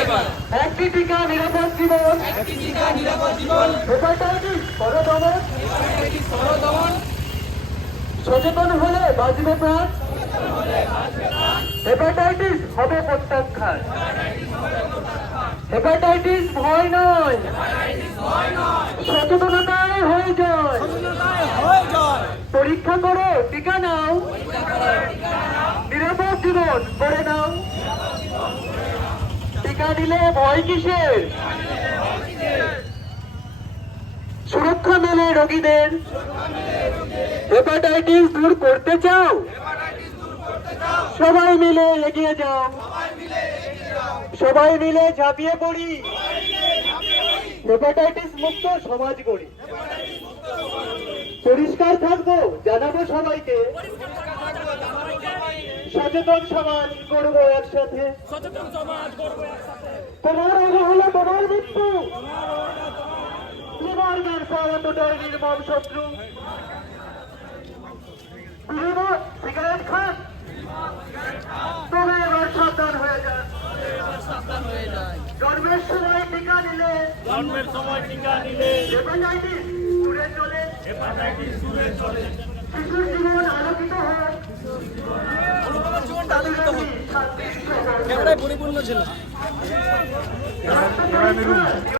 এবার। একটি টিকা নিরাপদ জীবন। হেপাটাইটিস করদমন সচেতন হলে বাঁচবে প্রাণ। হেপাটাইটিস হবে প্রত্যাখ্যান। হেপাটাইটিস ভয় নয়। সচেতনতায় হয়ে যায়। পরীক্ষা করো টিকা নাও নিরাপদ জীবন করে নাও টিকা দিলে ভয় কিসের? সুরক্ষা মেলে রোগীদের। হেপাটাইটিস দূর করতে চাও? সবাই মিলে এগিয়ে যাও। সবাই মিলে ঝাঁপিয়ে পড়ি। হেপাটাইটিস মুক্ত সমাজ গড়ি। পরিষ্কার থাকব, জানাব সবাইকে। সচেতন সমাজ করব একসাথে। তোমার আগে হলো তোমার মৃত্যু। তোমার এতটাই নির্মম শত্রু। সিগারেট খান। তবে এবার সাবধান হয়ে যান জন্মের সময় টিকা নিলে। জন্মের সময় টিকা নিলে। হেপাটাইটিস দূরে চলে। হেপাটাইটিস দূরে চলে। শিশুর জীবন আলোকিত হয় শহর। পরিপূর্ণ ছিল